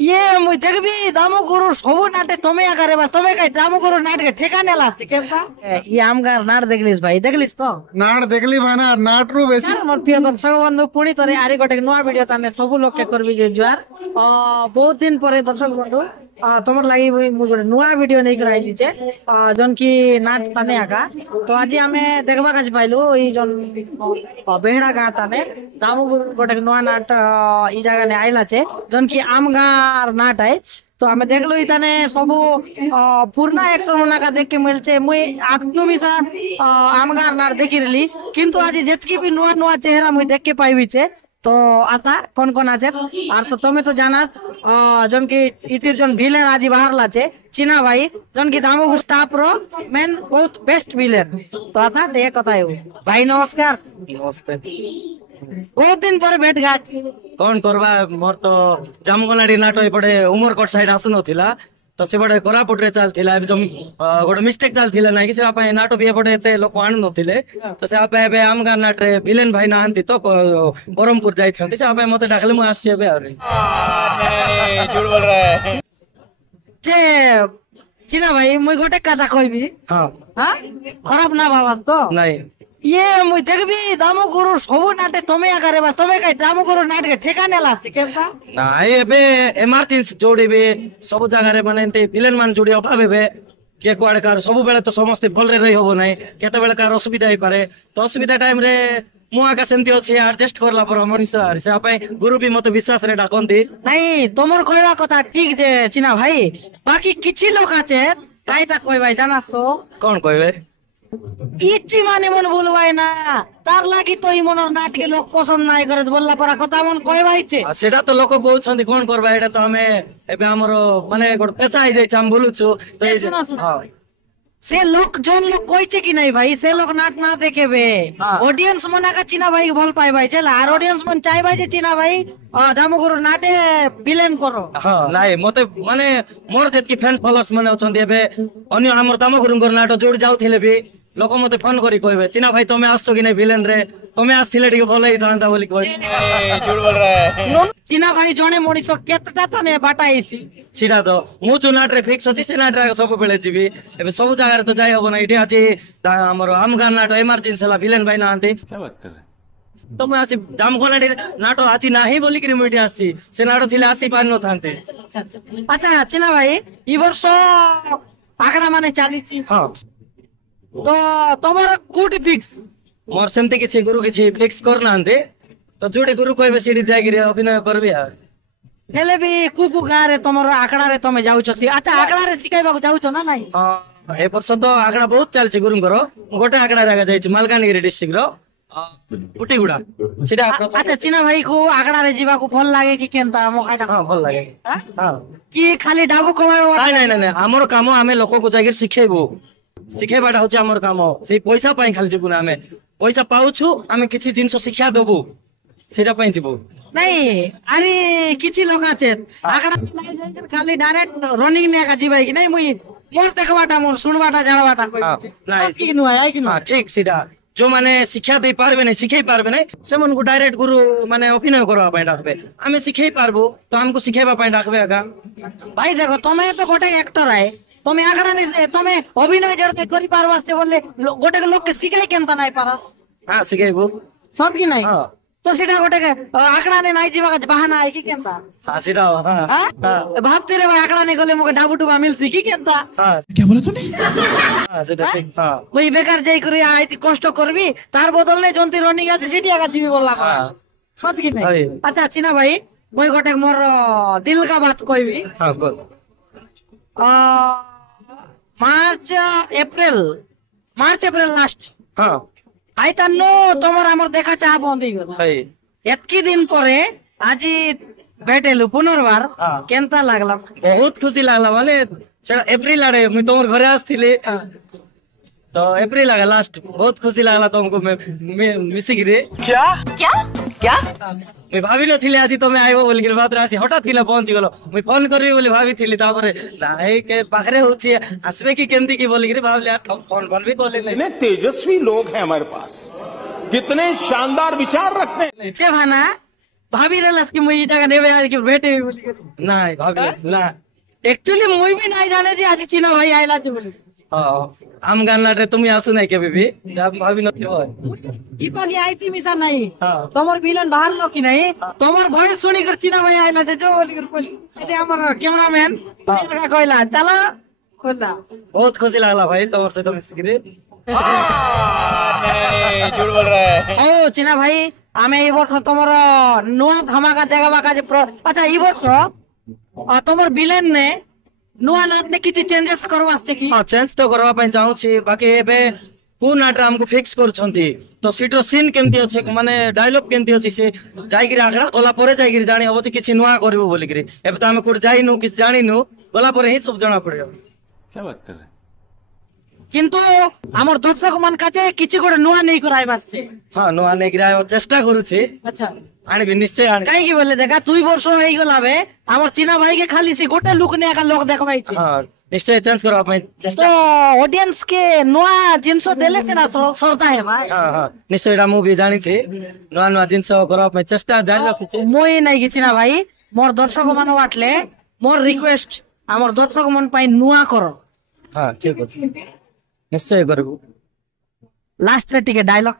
मुई देखबी दामोगुरु सबु नाटे तमे आकारे बा तमे कई दामोगुरु नाट के ठेकाने लास्ट केनता ये आमगार नाट देखलिस भाई देखलिस तो नाट देखली भाना नाट रु बेसी मोर प्रिय दर्शक बंधु पुणी तरे आरी गोटे नुआ वीडियो ताने सबु लोग के करबी जे जुआर बहुत दिन परे दर्शक बंधु तमर लागि मु गोटे नुआ वीडियो नै कराई लीचे जन की नाट ताने आका तो आज आमे देखबा काज पाइलु ई जन बेहड़ा गां ताने दामोगुरु गोटे नुआ नाट ई जगह ने आइला छे जन की आमगार नाट है तो हमें देख लो इतने सब पुरना एक्टर होना का देख के मिलचे मुई आत्मविशा आमगार नाट देखी रही किंतु आज जितकी भी नुआ नुआ चेहरा मुई देख के पाइबी छे तो आता कौन कौन आछे और तो तुम्हें तो जाना जन की इतिर जन विलेन आज बाहर लाचे चीना भाई जन की दामोगुरु स्टाफ रो मेन बहुत बेस्ट विलेन तो आता ये कथा है भाई नमस्कार नमस्ते बहुत दिन पर भेट घाट कौन करवा मोर तो जामगलाडी नाट एपटे उमरकोट साइड आसु नथिला तो सेपटे कोरापुट रे चलथिला जो गोटे मिस्टेक चलथिला नै कि से आपे नाटो भी एपटे एते लोक आनु नथिले तो से आपे एबे आमगार नाट रे विलेन भाई नाहंती तो बरमपुर जाई छथि से आपे मते डाकले मु आसी एबे आरे नहीं झूठ बोल रहा है जे चीना भाई मुई गोटे कथा कहबी हां हां खराब ना भाबा तो नहीं मुई देखबी दामोगुरु सबु नाटे तमे आकारे बा तमे कई दामोगुरु नाट के ठेकाने लास्ट केनता नाइ एबे इमरजेंसी जोड़ीबे सब जगह रे माने एते विलेन मान जोड़ी अभाव हेबे के कुआडे कार सब बेले तो समस्त भल रे रही होबो नै केते बेले कार असुविधा ही पारे तो असुविधा टाइम रे मु आका सेंती अछि एडजस्ट करला पर मनीष से आपे गुरु भी मते विश्वास रे डाकंती नहीं तोमर कहवा कथा ठीक जे चिना भाई बाकी किछि लोक आछे काईटा कहबाई जानास तो कौन कहबे इच्ची माने मन बोलवाय ना तार लागि तो ई मनर नाट के लोग पसंद नाय करे बोलला पर कथा मन कहबाई छे सेटा तो लोक कहउछंती कोन करबा एटा तो हमें एबे हमरो माने गोट पैसा आइ जाय छ हम बोलु छु तो हां से लोग जोन लोग कहछे कि नहीं भाई से लोग नाट ना देखेबे ऑडियंस मना का चिना भाई भल पाए भाई चला आर ऑडियंस मन चाइ भाई जे चिना भाई दामोगुरु नाटे विलेन करो हां नाही मते माने मोर जेतकी फैंस फॉलोअर्स माने अछंती एबे अन्य हमर दामोगुरु नाट जोड़ जाउथिले भी लोक मते फोन करी कहबे चिना भाई तमे आछो कि नै विलेन रे तमे आछिले ठीक भल ही थांता बोली कहै झूठ बोल रहा है चिना भाई जणे मणिस केतटा तने बाटाइसी सीधा तो मु जो नाट रे फिक्स अछि से नाट रे सब बेले जीबी एबे सब जगह रे तो जाय होबो नै इठी अछि हमर आमगार नाट इमरजेंसी ला विलेन भाई ना आंते क्या बात कर रहे तो मैं आसी जामगलाडी नाटो आछि नाही बोली कि मुइटी आसी से नाटो थिले आसी पार न थांते अच्छा चिना भाई ई वर्ष आगडा माने चालीछि हां तो तमर कोटी फिक्स मोर सेमते किछि गुरु किछि फिक्स करना आंते तो जोडे गुरु कहबे सीडी जाय गिरे अभिनय करबी यार हेले भी कुकु गां रे तमर आकड़ा रे तमे जाउ छसी अच्छा आकड़ा रे सिखाइबा को जाउ छ ना नाही हां ए वर्ष तो आकड़ा बहुत चलछि गुरुंकर गोटे आकड़ा रे जाय छ मालकानगिरी डिस्ट्रिक्ट रो पुटीगुडा सीधा अच्छा चिना भाई को आकड़ा रे जीवा को फल लागे कि केनता मोखाटा हां भल लागे हां कि खाली डाबू कमायो नहीं नहीं नहीं हमर काम हमें लोक को जाय सिखेबो सिखेबाटा होचे हमर काम से पैसा पाई खाली जीबुना हमें पैसा पाउछु हमें किछि जिंस शिक्षा देबो सेटा पाई जीबो नहीं अरे किछि लोग आछे आकड़ा नहीं जाय खाली डायरेक्ट रनिंग ने का जीवाई कि नहीं मुई मोर देखबाटा मोर सुनबाटा जानबाटा कोइ नहीं की नु आइ कि हां ठीक सीधा जो माने शिक्षा दे पारबे नहीं सिखै पारबे नहीं से मन को डायरेक्ट गुरु माने अभिनय करबा पय डाकबे हमें सिखै पारबो तो हमको सिखेबा पय डाकबे आगा भाई देखो तमे तो गोटे एक्टर आए तमे आगड़ा ने तमे अभिनय जड़ते करि पारबा से बोले गोटे लोग के सिखाई केनता नाही पारस हां सिखेबो सत कि नहीं हां तो सीधा गोटे आकड़ा ने नाही जीवा का बहाना है कि केनता हां सीधा हां हां भाबते रे आकड़ा ने गले मके डाबू डुबा मिल सिकी केनता हां क्या बोला तूने हां सीधा ठीक हां कोई बेकार जाई करी आइति कष्ट करबी तार बदल ने जंती रनिंग आछि सिटी आगा जीवी बोलला हां सत कि नहीं अच्छा चिना भाई कोई गोटे मोर दिल का बात कहबी हां बोल मार्च अप्रैल लास्ट हां आई तन्नो तमर हमर देखा चाह बंदी गला हाय एतकी दिन परे आज भेटेलु पुनर्बार केनता लागला बहुत खुशी लागला माने सेटा अप्रैल आड़े मुई तोमर घरे आस्थिले तो अप्रैल लगा लास्ट बहुत खुशी लागला तुमको मैं मिसी गिरे क्या क्या क्या मैं भाभी न थिले आज तमे आइबो बोली के बात रासी हठात किला पहुंची गेलो मैं फोन करबी बोली भाभी थिली तापरे नाइ के पाखरे होची आसबे की केंती की बोली के भाभी यार फोन भी बोले नहीं इतने तेजस्वी लोग हैं हमारे पास कितने शानदार विचार रखते हैं छे भाना ভাবি রেলাস কি মুই এই জায়গা নেবে আর কি ভেটে বলি নাই ভাবি না একচুয়ালি মুই বি নাই জানে যে আজ চিনা ভাই আইলা যে বলি আম গান নাটে তুমি আসো নাই কেবে বি ভাবি নথিব ইপালি আইতি মিশা নাই হ্যাঁ। তোমার ভিলেন বাহারলো কি নাই তোমার ভয়েস শুনি কর চিনা ভাই আইলা যে বলি কর বলি এটা আমার ক্যামেরাম্যান কইলা চলো কইলা बहुत खुशी लागला भाई তোমার সাথে মিশিকিরে नहीं झूठ बोल रहा है ও চিনা ভাই আমি এই বছর তোমার নয়া ধামাকা দেখাবা কাজে আচ্ছা এই বছর তোমার ভিলেন নে নয়া নাটনে কিছু চেঞ্জেস করবা আসছে কি ହଁ ଚେଞ୍ଜ ତ କରିବା ପାଇଁ ଚାହୁଁଛି ବାକି ଏବେ କୋଉ ନାଟରେ ଆମକୁ ଫିକ୍ସ କରୁଛନ୍ତି ତ ସେଠିର ସିନ୍ କେମିତି ଅଛି ମାନେ ଡାଇଲଗ କେମିତି ଅଛି ସେ ଯାଇକିରି ଆଖଡ଼ା ଗଲା ପରେ ଯାଇକିରି ଜାଣି ହବ ଯେ କିଛି ନୂଆ କରିବୁ ବୋଲିକିରି ଏବେ ତ ଆମେ କୋଉଠି ଯାଇନୁ କିଛି ଜାଣିନୁ ଗଲା ପରେ ହିଁ ସବୁ ଜଣା ପଡିବ क्या बात कर रहे हैं কিন্তু আমার দর্শক মান কাছে কিছু করে নয়া নেই করাইবা আসছে ହଁ ନୂଆ ନେଇକିରି ଆଣିବାକୁ ଚେଷ୍ଟା କରୁଛି আচ্ছা ଆଣିବି ନିଶ୍ଚୟ ଆଣିବି কাইকি বলে দেখা 2 বর্ষ হয়ে গলাবে আমার চিনা ভাইকে খালি সে গোটে লুক নে একা লোক দেখাইছে ହଁ ନିଶ୍ଚୟ ଚେଞ୍ଜ କରିବା ପାଇଁ ଚେଷ୍ଟା তো অডিয়েন্স কে নয়া জিনিস দেলে সিনা সরতা হে ভাই ହଁ ହଁ ନିଶ୍ଚୟ ଏଇଟା ମୁଁ ବି ଜାଣିଛି ନୂଆ ନୂଆ ଜିନିଷ କରିବା ପାଇଁ ଚେଷ୍ଟା ଜାରି ରଖିଛି মই নাই গেছি না ভাই মোর দর্শক মান বাটলে মোর রিকোয়েস্ট আমার দর্শক মান পাই নয়া করো ହଁ ଠିକ ଅଛି ନିଶ୍ଚୟ କରିବୁ লাস্ট রে টিকে ডায়লগ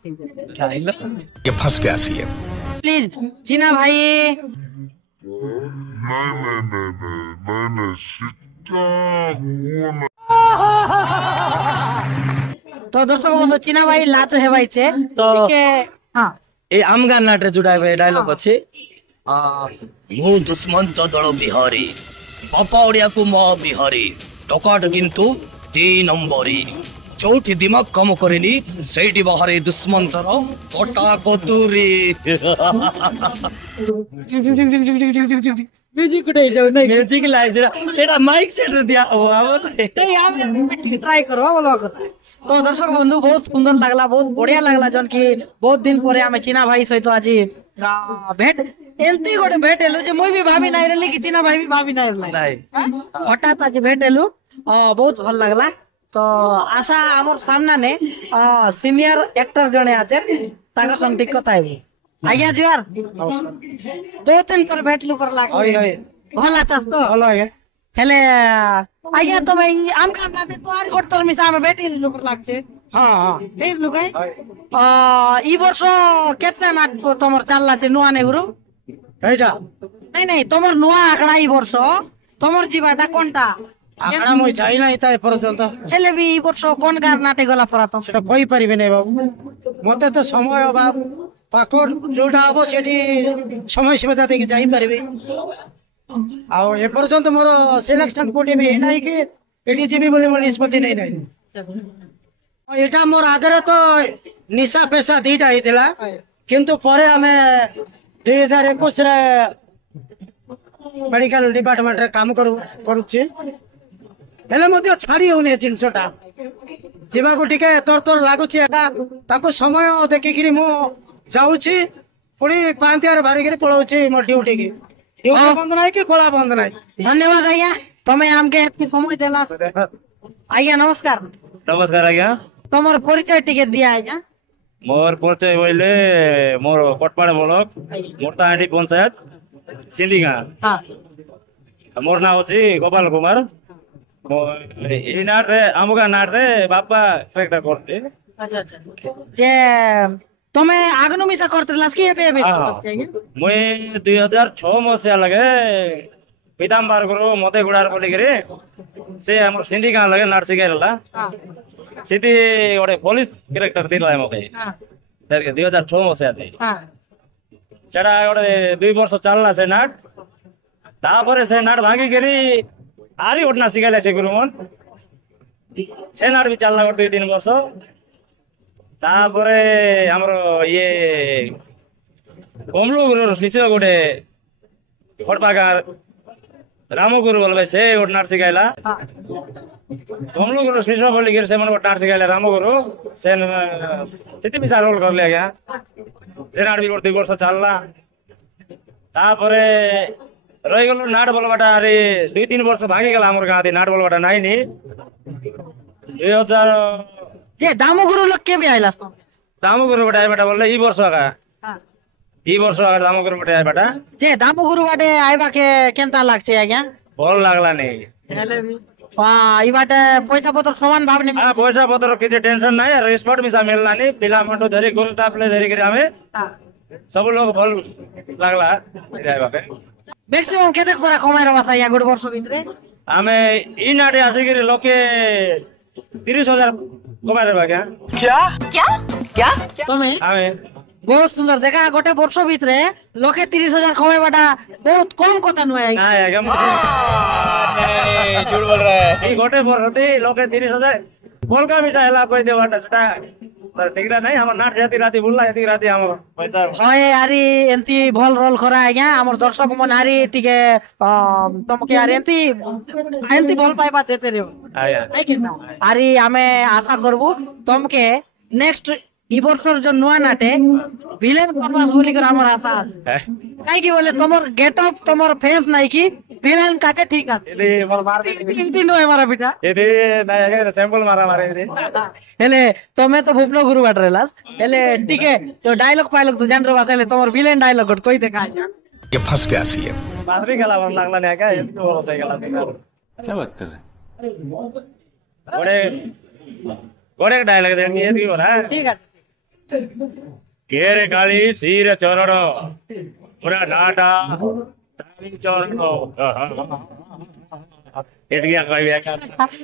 ये फंस गया सीएम প্লিজ চিনা ভাই তো দর্শক বন্ধু চিনা ভাই লাচ হেবাইছে তো টিকে হ্যাঁ এই আম গান ନାଟରେ ଯୋଉଟା ଏବେ ଡାଇଲଗ ଅଛି ମୁଁ ଦୁଷ୍ମନ୍ତ ଦଳ ବିହାରୀ ବାପା ଓଡିଆକୁ ମ ବିହାରୀ ଟକାଟ କିନ୍ତୁ 3 ନମ୍ବରୀ ଯୋଉଠି ଦିମାଗ କାମ କରେନି ସେଇଠି ବାହାରେ ଦୁଷ୍ମନ୍ତର କଟା କତୁରୀ ମ୍ୟୁଜିକ ଗୋଟେ ହେଇଯାଉ ନାଇଁ ମ୍ୟୁଜିକ ଲାଇନ୍ ସେଟା ମାଇକ ସେଟ ଦିଆ ହବ ଆମର এই আমি ট্রাই করব বলো কথা তো দর্শক বন্ধু বহুত সুন্দর লাগলা বহুত বড়িয়া লাগলা জন কি বহুত দিন পরে আমি চিনা ভাই সহিত আজি ভেট এমতি গোটে ভেট এলু যে মুই বি ভাবি নাই রেলি কি চিনা ভাই বি ভাবি নাই রেলি নাই হঠাৎ আজি ভেট এলু বহুত ভাল লাগলা তো আশা আমার সামনে নে সিনিয়র অ্যাক্টর জনে আছেন তাকে সঙ্গে ঠিক কথা হইব আজ্ঞা জুয়ার বহুত দিন পর ভেটলু পর লাগ হয় হয় ভাল আছাস তো ভালো আগে হেলে আজ্ঞা তুমি আম কাটনাতে তো আর গোটতর মিশা আমি বেটি লোক লাগছে হ্যাঁ হ্যাঁ এই লুকাই এই বর্ষ কেতটা নাট তোমার চাল্লাছে নোয়া নে গুরু এইটা নাই নাই তোমার নোয়া আঁকড়া এই বর্ষ তোমার জীবাটা কোনটা আখড়া মই যাই নাই তা পর্যন্ত হেলে বি এই বর্ষ কোন গার নাটে গলা পড়া তো সেটা কই পারিবে না বাবু মতে তো সময় অভাব পাকড় যোটা হব সেটি সময় সীমা থেকে যাই পারিবে ଆଉ ଏ ପର୍ଯ୍ୟନ୍ତ ମୋର ସିଲେକ୍ସନ କୋଉଠି ବି ହେଇନାହିଁ କି ଏଠି ଯିବି ବୋଲି ମୋର ନିଷ୍ପତ୍ତି ନେଇ ନାହିଁ ଏଇଟା ମୋର ଆଗରେ ତ ନିଶା ପେଶା ଦିଟା ହେଇଥିଲା କିନ୍ତୁ ପରେ ଆମେ 2021ରେ ମେଡିକାଲ ଡିପାର୍ଟମେଣ୍ଟରେ କାମ କରୁଛି ହେଲେ ମଧ୍ୟ ଛାଡି ହଉନି ଏ ଜିନିଷଟା ଯିବାକୁ ଟିକେ ତର ତର ଲାଗୁଛି ଏକା ତାକୁ ସମୟ ଦେଖିକିରି ମୁଁ ଯାଉଛି ପୁଣି ପାନ୍ତିଆରେ ବାହାରିକିରି ପଳାଉଛି ମୋ ଡ୍ୟୁଟି କି ଡ୍ୟୁଟି ବନ୍ଦ ନାହିଁ କି ଖୋଳା ବନ୍ଦ ନାହିଁ ধন্যবাদ আজ্ঞা তুমি আমাকে এতকি সময় দেলা আজ্ঞা নমস্কার नमस्कार आज्ञा তোমার পরিচয় টিকে দিয়া আজ্ঞা मोर परिचय बोले मोर कटपाड़ा ब्लॉक मोरताहाटी पंचायत सिंधिगा হ্যাঁ मोर नाम होची गोपाल कुमार এই নাটে আমগা নাটে বাপা একটা করতে আচ্ছা আচ্ছা যে তুমি আগনো মিশা করতেলাস কি এবে এবে করতেছ আজ্ঞা মুই 2006 মସିହା লাগে পিতাম্বার গুরু মতে গুড়ার বলিকি সে আমার সিন্ধিগা লাগে নাট শিখাইলা হ্যাঁ সেটি গোটে পুলিশ ক্যারেক্টার দিলা মতে হ্যাঁ 2006 ମସିହା হ্যাঁ সেটা গোটে 2 ବର୍ଷ ଚାଲିଲା ସେ ନାଟ ତାପରେ ସେ ନାଟ ଭାଙ୍ଗିକିରି ଆରି ଗୋଟେ ନାଟ ଶିଖାଇଲେ ସେ ଗୁରୁମନ୍ ସେ ନାଟ ବି ଚାଲିଲା ଗୋଟେ 2-3 ବର୍ଷ ତାପରେ ଆମର ଇଏ କମଲୁ ଗୁରୁର ଶିଷ୍ୟ ଗୋଟେ ଖଟପା ଗାଁ ରାମଗୁରୁ ବୋଲବେ ସେ ଗୋଟେ ନାଟ ଶିଖାଇଲା କମଲୁ ଗୁରୁ ଶିଷ୍ୟ ବୋଲିକିରି ସେମାନେ ଗୋଟେ ନାଟ ଶିଖାଇଲେ ରାମଗୁରୁ ସେ ସେଠି ବି ରୋଲ କରଲେ ଆଜ୍ଞା ସେ ନାଟ ବି ଗୋଟେ 2 ବର୍ଷ ଚାଲିଲା ତାପରେ ରହିଗଲୁ ନାଟ ବୋଲବାଟା ଆରେ 2-3 ବର୍ଷ ଭାଙ୍ଗିଗଲା ଆମର ଗାଁରେ ନାଟ ବୋଲବାଟା ନାଇନି 2000 যে দামগুরু লোক কে বি আইলাস তো ରାମଗୁରୁ ଗୋଟେ ଆଇବାଟା ବୋଲେ ଏଇ ବର୍ଷ ଆକା হ্যাঁ ଇ ବର୍ଷ ଆଗ ରାମଗୁରୁ ପଟେ ଆଇବାଟା ଯେ ଦାମଗୁରୁ ବାଟେ ଆଇବାକେ କେନ୍ତା ଲାଗছে ଆଜ୍ଞା? ଭଲ ଲାଗଲାନି। ହେଲେ ବି ଇ ବାଟେ ପଇସା ପତ୍ର ସମାନ ଭାବନି। ପଇସା ପତ୍ର କିଛି ଟେନସନ ନାହିଁ, ରେସ୍ପେକ୍ଟ ମିଶା ମିଳିଲାନି। ପିଲାମାନଙ୍କୁ ଧରି ଗୁରୁ ଷ୍ଟାଫ୍ ଧରିକିରି ଆମେ ସବୁ ଲୋକ ଭଲ ଲାଗଲା ଆଇବା ପାଇଁ। ମ୍ୟାକ୍ସିମମ୍ କେତେ ପରା କମାଇର କଥା ଆଜ୍ଞା ଗୋଟେ ବର୍ଷ ଭିତରେ? ଆମେ ଇ ନାଟେ ଆସିକିରି ଲୋକେ 30,000 କମାଇ ଦେବା ଆଜ୍ଞା। ତମେ ଆମେ ବହୁତ ସୁନ୍ଦର ଦେଖା ଗୋଟେ ବର୍ଷ ଭିତରେ ଲୋକେ 30,000 କମାଇବାଟା ବହୁତ କମ କଥା ନୁହେଁ ଆଜ୍ଞା। ନାଇଁ ଆଜ୍ଞା नहीं झूठ बोल रहा है ଏଇ ଗୋଟେ ବର୍ଷ ଲୋକେ 30,000 ବଲକା ମିଶା ହେଲା କହିଦେବାଟା ସେଟା ଠିକଟା ନାହିଁ। ଆମର ନାଟ ଜାତି ରାତି ବୁଲିଲା ଏତିକି ରାତି ଆମର ପଇସା ହଏ ଆରି ଏମତି ଭଲ ରୋଲ କରା ଆଜ୍ଞା ଆମର ଦର୍ଶକ ମନ ଆରି ଟିକେ ତମକେ ଆରି ଏମତି ଏମତି ଭଲ ପାଇବା ଦେତେ ରିବ ଆଜ୍ଞା। ଆରି ଆମେ ଆଶା କରବୁ ତମକେ ନେକ୍ସଟ ଇ ବର୍ଷର ଯୋ ନୂଆ ନାଟେ ভিলেন করবাস বলি করে আমার আশা আছে কাই কি বলে তোমার গেট অফ তোমার ফেস নাই কি ভিলেন কাছে ঠিক আছে এটি বল মার তিন নয় মারা বিটা এটি নাই আগে স্যাম্পল মারা মারে এটি হেলে তুমি তো ভুবন গুরু বাট রেলাস হেলে টিকে তো ডায়লগ ফাইলগ তো জানর বাস হেলে তোমার ভিলেন ডায়লগ কই দেখা ये फंस गया सीएम বাদরি খেলা ভাল লাগলা না আগে এটি বড় হয়ে গেল क्या बात कर रहे हैं ওরে ওরে ডায়লগ দেন এটি ওরা ঠিক আছে কেরে কালি সিরে চরণ পুরা নাটা তারি চরণ এটিয়া কইবে একা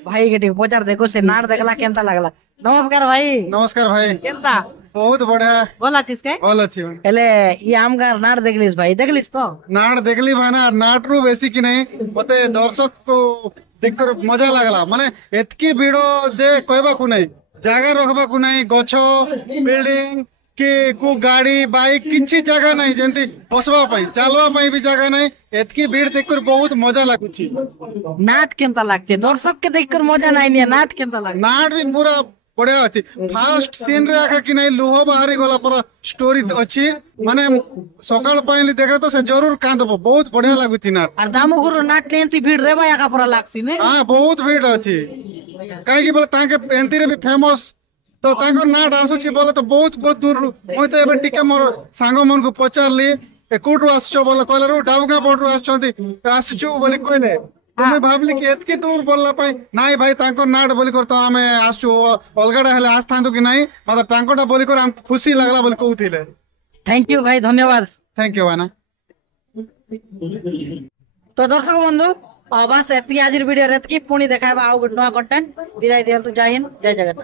ভাই গেটি পচার দেখো সে নাট দেখলা কেনতা লাগলা নমস্কার ভাই नमस्कार भाई কেনতা बहुत बढ़िया बोला चिसके ଭଲ ଅଛି ଭାଇ। ହେଲେ ଇ আমগার নাট দেখলিস ভাই দেখলিস তো ନାଟ ଦେଖିଲି ଭାଇନା ନାଟରୁ ବେଶୀ କି ନାହିଁ ମତେ ଦର୍ଶକ ଦେଖିକରି ମଜା ଲାଗଲା ମାନେ ଏତିକି ଭିଡ ଯେ କହିବାକୁ ନାହିଁ ଜାଗା ରଖବାକୁ ନାହିଁ ଗଛ ବିଲ୍ଡିଂ କି କୋଉ ଗାଡି ବାଇକ୍ କିଛି ଜାଗା ନାହିଁ ଯେମିତି ବସବା ପାଇଁ ଚାଲବା ପାଇଁ ବି ଜାଗା ନାହିଁ ଏତିକି ଭିଡ ଦେଖିକରି ବହୁତ ମଜା ଲାଗୁଛି নাট কেনতা লাগছে দর্শককে দেখকর মজা নাই নিয়ে নাট কেনতা লাগছে ନାଟ ବି ପୁରା ବଢିଆ ଅଛି ଫାଷ୍ଟ ସିନ୍ ରେ ଆକା କି ନାହିଁ ଲୁହ ବାହାରି ଗଲା ପୁରା ଷ୍ଟୋରି ଅଛି ମାନେ ସକାଳ ପାଇଁ ଦେଖେ ତ ସେ ଜରୁର କାନ୍ଦବ ବହୁତ ବଢିଆ ଲାଗୁଛି ନାଟ আর দামগুরু নাট এমতি ভিড় রে ভাই একা পড়া লাগছি নে ହଁ ବହୁତ ଭିଡ ଅଛି କାହିଁକି ବୋଲେ ତାଙ୍କେ ଏମିତିରେ ବି ଫେମସ ତ ତାଙ୍କର ନାଟ ଆସୁଛି ବୋଲେ ତ ବହୁତ ବହୁତ ଦୂରରୁ ମୁଇଁ ତ ଏବେ ଟିକେ ମୋର ସାଙ୍ଗ ମାନଙ୍କୁ ପଚାରିଲି ଏ କୋଉଠୁ ଆସୁଛ ବୋଲେ କହିଲେ ଡାଉଗାଁ ପଟରୁ ଆସିଛୁ ବୋଲି କହିଲେ ତ ମୁଇଁ ଭାବିଲି କି ଏତିକି ଦୂର ବୋଲିଲା ପାଇଁ ନାଇଁ ଭାଇ ତାଙ୍କର ନାଟ ବୋଲି କରି ତ ଆମେ ଆସୁଛୁ ଅଲଗାଟା ହେଲେ ଆସିଥାନ୍ତୁ କି ନାଇଁ ମତେ ତାଙ୍କଟା ବୋଲି କରି ଆମକୁ ଖୁସି ଲାଗଲା ବୋଲି କହୁଥିଲେ থ্যাংক ইউ ভাই ধন্যবাদ ଥ୍ୟାଙ୍କ ୟୁ ଭାଇନା তো দর্শক বন্ধু বাস এতকি আজির ভিডিও এতকি পুনি দেখাবা আউ গুড নয়া কন্টেন্ট বিদায় দিয়ন্তু জয় হিন্দ জয় জগন্নাথ